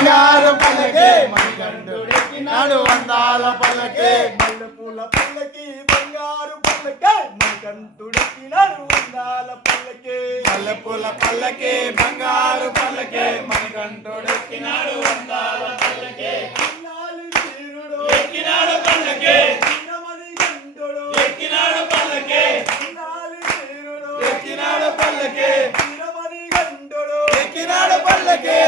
బంగారు పల్లకి మణికంఠుడెక్కినాడు అందాల పల్లకి మల్లెపూల పల్లకి బంగారు పల్లకి మణికంఠుడెక్కినాడు అందాల పల్లకి మల్లెపూల పల్లకి బంగారు పల్లకి మణికంఠుడెక్కినాడు అందాల పల్లకి ఇల్లాలి వీరుడు ఎక్కినాడు పల్లకి వీరమణికంఠుడు ఎక్కినాడు పల్లకి ఇల్లాలి వీరుడు ఎక్కినాడు పల్లకి వీరమణికంఠుడు ఎక్కినాడు పల్లకి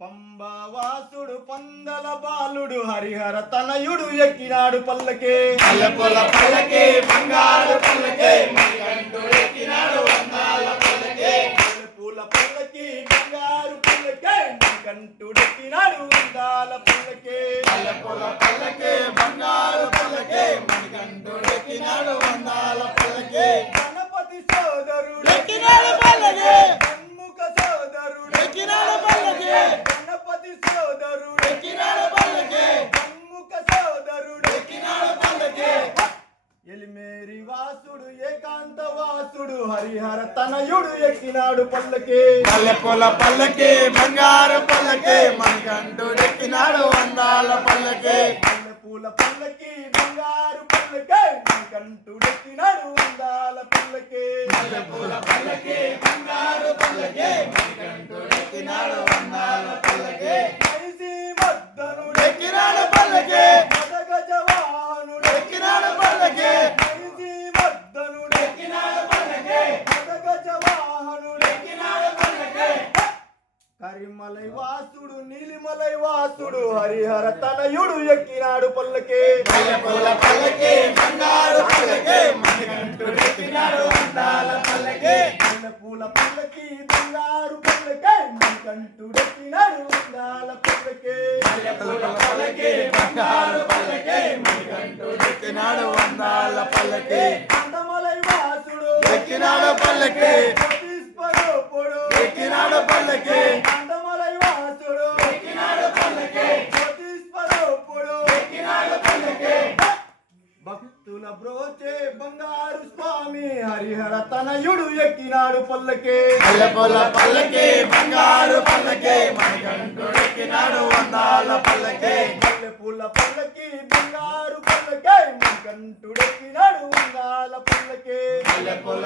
పంబవాసుడు పందల బాలుడు హరిహర తనయుడు ఎక్కినాడు పల్లకి మల్లెపూల పల్లకి బంగారు పల్లకి మణికంఠుడెక్కినాడు అందాల పల్లకి మల్లెపూల పల్లకి బంగారు పల్లకి మణికంఠుడెక్కినాడు అందాల పల్లకి మల్లెపూల పల్లకి బంగారు పల్లకి మణికంఠుడెక్కినాడు అందాల పల్లకి గణపతి సోదరుడు ఎక్కినాడు పల్లకి షణ్ముఖ సోదరుడు ఎక్కినాడు పల్లకి గణపతి సోదరుడు ఎక్కినాడు పల్లకి షణ్ముఖ సోదరుడు ఎక్కినాడు పల్లకి ఎలిమేరి వాసుడు ఏకాంత వాసుడు హరిహర తనయుడు ఎక్కినాడు పల్లకి మల్లెపూల పల్లకి బంగారు పల్లకి మణికంఠుడెక్కినాడు అందాల పల్లకి మల్లెపూల పల్లకి బంగారు పల్లకి మణికంఠుడెక్కినాడు అందాల పల్లకి మల్లెపూల పల్లకి బంగారు పల్లకి మణికంఠుడెక్కినాడు అందాల పల్లకి మనిషి మద్దనుడు ఎక్కినాడు పల్లకి గజవాహనుడు ఎక్కినాడు పల్లకి మనిషి మద్దనుడు ఎక్కినాడు పల్లకి గజవాహనుడు ఎక్కినాడు పల్లకి కరిమలై వాసుడు నీలిమలై వాసుడు హరిహర తనయుడు ఎక్కినాడు పల్లకి మల్లెపూల పల్లకి బంగారు పల్లకి మణికంఠుడెక్కినాడు అందాల పల్లకి మల్లెపూల పల్లకి బంగారు పల్లకి మణికంఠుడెక్కినాడు అందాల పల్లకి మల్లెపూల పల్లకి బంగారు పల్లకి మణికంఠుడెక్కినాడు అందాల పల్లకి అందమలై వాసుడు ఎక్కినాడు పల్లకి జ్యోతిస్వరూపుడు ఎక్కినాడు పల్లకి అందమలై వాసుడు ఎక్కినాడు పల్లకి జ్యోతిస్వరూపుడు ఎక్కినాడు పల్లకి భక్తుల బ్రోచే బంగారు స్వామి హరిహర తనయుడు ఎక్కినాడు పల్లకి మల్లెపూల పల్లకి బంగారు పల్లకి మణికంఠుడెక్కినాడు అందాల పల్లకి మల్లెపూల పల్లకి బంగారు పల్లకి మణికంఠుడెక్కినాడు అందాల పల్లకి మల్లెపూల